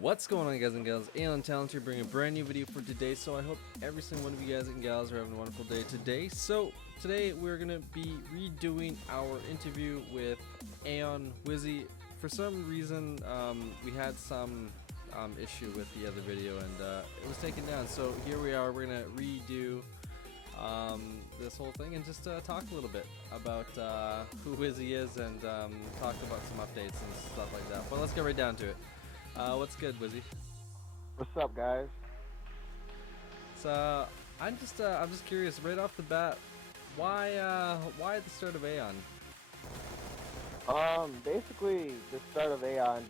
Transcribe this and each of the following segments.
What's going on, guys and gals? Aeon Talent here, bringing a brand new video for today. So I hope every single one of you guys and gals are having a wonderful day today. So today we're gonna be redoing our interview with Aeon WZY. For some reason, we had some issue with the other video, and it was taken down. So here we are. We're gonna redo this whole thing and just talk a little bit about who WZY is and talk about some updates and stuff like that. But let's get right down to it. What's good, WZY? What's up, guys? So I'm just curious right off the bat, why at the start of Aeon? Basically, the start of Aeon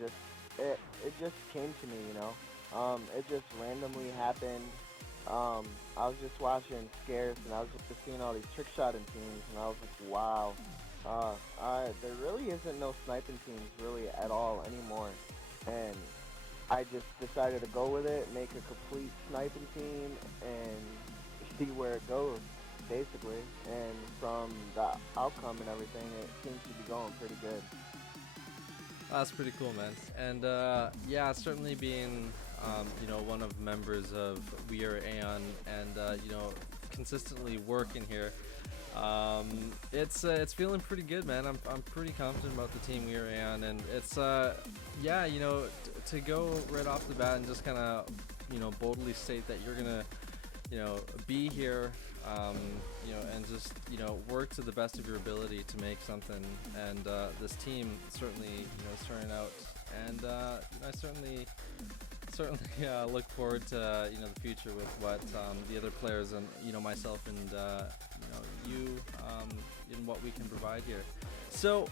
it just came to me, you know. It just randomly happened. I was just watching Scarce, and I was just seeing all these trick shotting teams, and I was like, wow. There really isn't no sniping teams really at all anymore, and I just decided to go with it, make a complete sniping team, and see where it goes, basically. And from the outcome and everything, it seems to be going pretty good. That's pretty cool, man. And yeah, certainly being one of members of We Are Aeon, and consistently working here. It's feeling pretty good, man. I'm pretty confident about the team We Are Aeon, and it's yeah, to go right off the bat and just kind of boldly state that you're gonna be here, and just work to the best of your ability to make something. And this team certainly is turning out, and I certainly look forward to the future with what the other players and myself and you in what we can provide here. So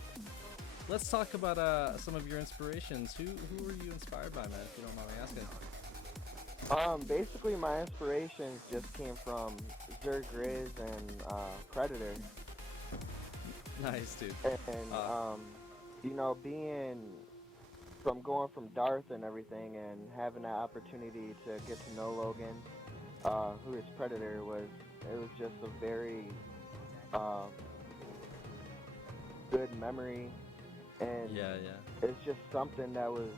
let's talk about some of your inspirations. Who were you inspired by, man, if you don't mind me asking? Basically my inspirations just came from WZY and Predator. Nice, dude. And being from going from Darth and everything, and having that opportunity to get to know Logan, who is Predator, it was just a very good memory, and Yeah. it's just something that was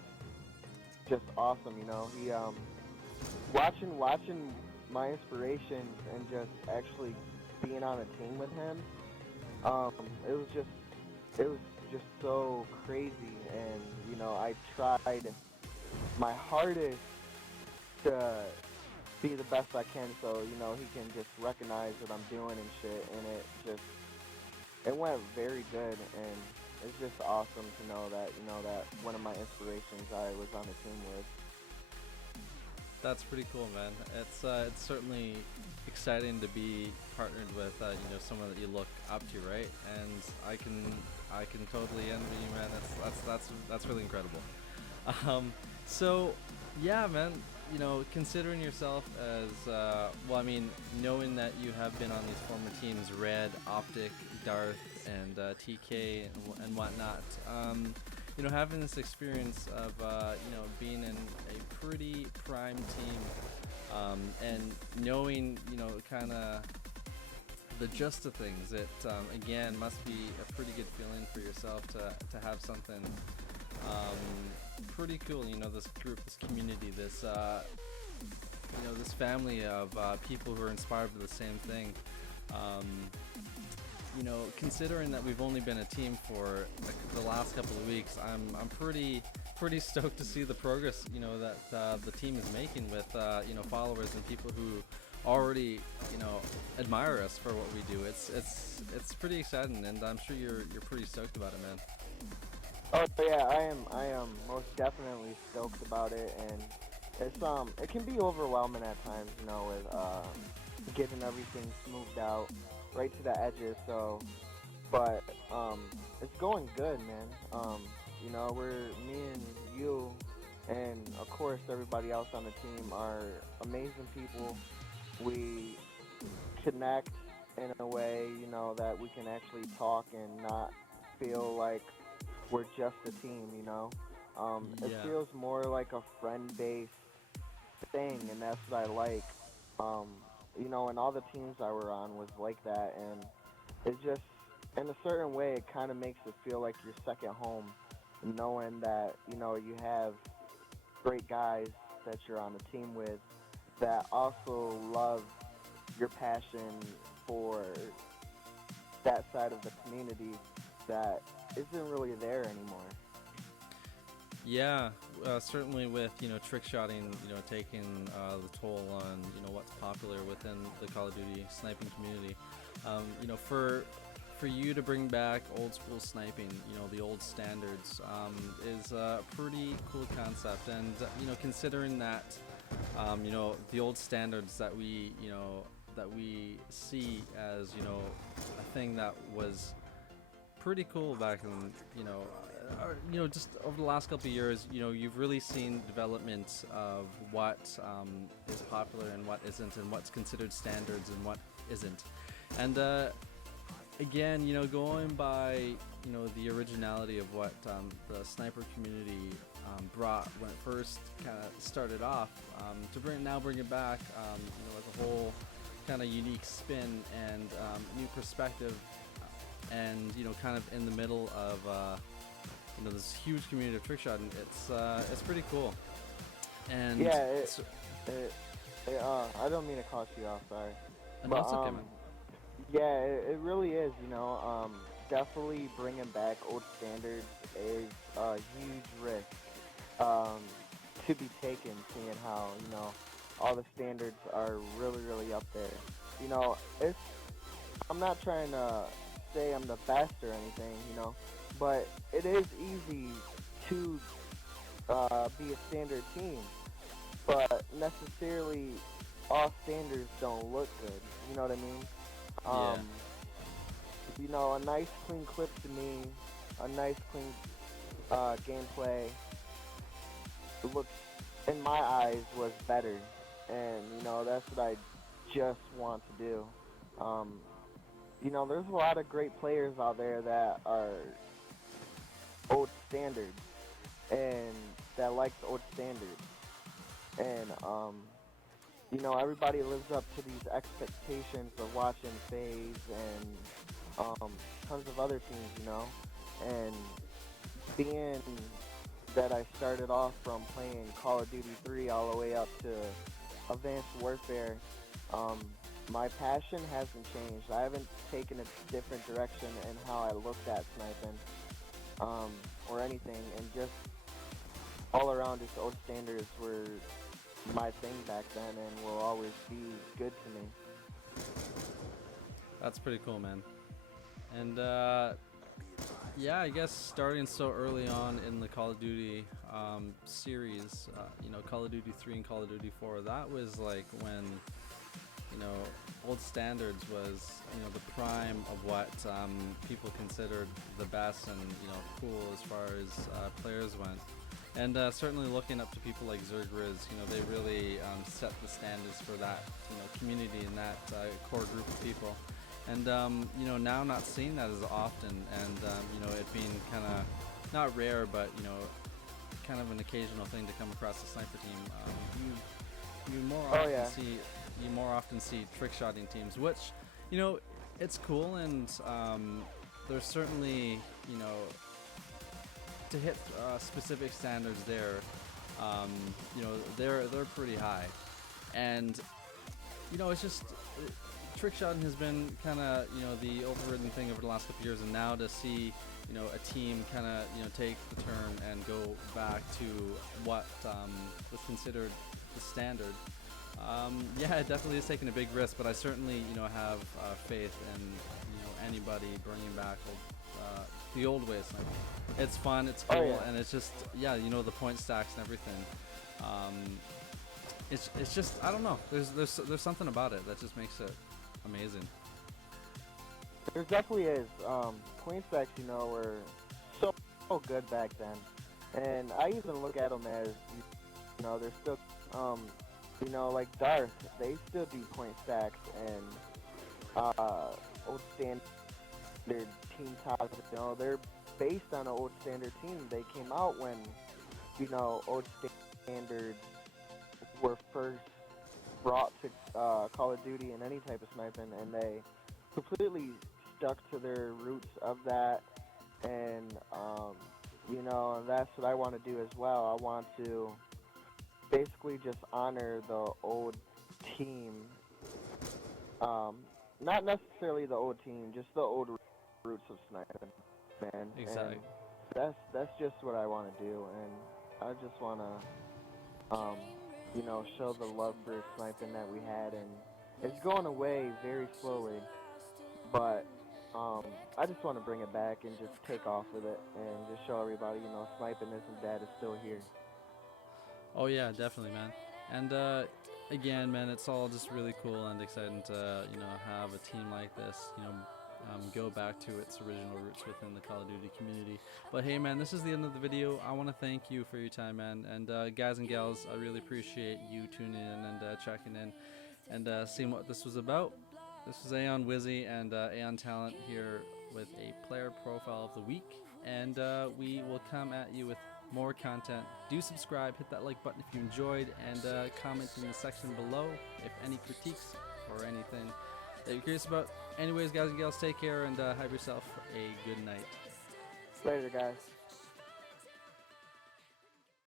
just awesome. He watching my inspirations and just actually being on a team with him. It was just so crazy, and I tried my hardest to be the best I can, so he can just recognize what I'm doing and shit, and it went very good, and it's just awesome to know that that one of my inspirations I was on a team with. That's pretty cool, man. It's certainly exciting to be partnered with someone that you look up to, right? And I can totally envy you, man. That's really incredible. So yeah, man. Considering yourself as knowing that you have been on these former teams, Red, Optic, Darth, and TK and whatnot. Having this experience of being in a pretty prime team, and knowing kind of the gist of things, it again must be a pretty good feeling for yourself to have something pretty cool. This group, this community, this this family of people who are inspired by the same thing. Considering that we've only been a team for the last couple of weeks, I'm pretty stoked to see the progress that the team is making with followers and people who already admire us for what we do. It's pretty exciting, and I'm sure you're pretty stoked about it, man. Oh yeah, I am most definitely stoked about it, and it can be overwhelming at times, with getting everything smoothed out right to the edges. But it's going good, man. Me and you, and of course everybody else on the team are amazing people. We connect in a way, that we can actually talk and not feel like we're just a team. It Yeah. feels more like a friend-based thing, and that's what I like. And all the teams I were on was like that, and it just, in a certain way, it kind of makes it feel like your second home, knowing that you have great guys that you're on the team with that also love your passion for that side of the community that isn't really there anymore. Yeah, certainly with trick shotting, taking the toll on what's popular within the Call of Duty sniping community. For you to bring back old school sniping, the old standards, is a pretty cool concept. And considering that, the old standards that we see as a thing that was pretty cool back in just over the last couple of years. You've really seen development of what is popular and what isn't, and what's considered standards and what isn't. And again, going by the originality of what the sniper community brought when it first kind of started off, to bring it back with a whole kind of unique spin and new perspective, and kind of in the middle of this huge community of trick shot, and it's pretty cool. And Yeah, I don't mean to cut you off, sorry. no, But it's okay, man. yeah, it really is. Definitely bringing back old standards is a huge risk to be taken, seeing how all the standards are really, really up there. It's I'm not trying to say I'm the best or anything, but it is easy to be a standard team, but necessarily all standards don't look good. You know what I mean? Yeah. A nice clean clip to me, a nice clean gameplay looks, in my eyes, was better, and that's what I just want to do. Um, there's a lot of great players out there that are old standards and that likes old standards, and everybody lives up to these expectations of watching FaZe and tons of other teams, and being that I started off from playing Call of Duty 3 all the way up to Advanced Warfare, my passion hasn't changed. I haven't taken a different direction in how I looked at sniping or anything, and just all around just old standards were my thing back then and will always be good to me. That's pretty cool, man. And yeah, I guess starting so early on in the Call of Duty series, Call of Duty 3 and Call of Duty 4, that was like when old standards was the prime of what people considered the best and cool as far as players went. And certainly looking up to people like Zergriz, they really set the standards for that community and that core group of people. And now not seeing that as often, and it being kind of not rare, but kind of an occasional thing to come across a sniper team. You more often see trick shotting teams, which it's cool, and there's certainly to hit specific standards there, they're pretty high, and it's just trick shotting has been kind of the overridden thing over the last couple years, and now to see a team kind of take the turn and go back to what was considered the standard. Yeah, it definitely is taking a big risk, but I certainly have faith in anybody bringing back the old way of sniping. It's fun, it's cool, and it's just the point stacks and everything. It's just, I don't know. There's something about it that just makes it amazing. There definitely is. Point stacks, were so good back then, and I even look at them as they're still like Darth. They still do point stacks and old standard team tops. They're based on an old standard team. They came out when old standards were first brought to Call of Duty and any type of sniping, and they completely stuck to their roots of that. And that's what I want to do as well. I want to basically just honor the old team. Um, Not necessarily the old team, just the old roots of sniping, man. And Exactly. that's just what I want to do, and I just want to, show the love for sniping that we had, and it's going away very slowly, but um, I just want to bring it back and just take off with it and just show everybody, sniping isn't dead, it's still here. Oh yeah, definitely, man. And again, man, it's all just really cool and exciting to have a team like this. Go back to its original roots within the Call of Duty community. But hey, man, this is the end of the video. I want to thank you for your time, man. And guys and gals, I really appreciate you tuning in and checking in and seeing what this was about. This was Aeon WZY and Aeon Talent here with a player profile of the week. And we will come at you with more content. Do subscribe, hit that like button if you enjoyed, and comment in the section below if any critiques or anything that you're curious about. Anyways, guys and gals, take care and have yourself a good night. Later, guys.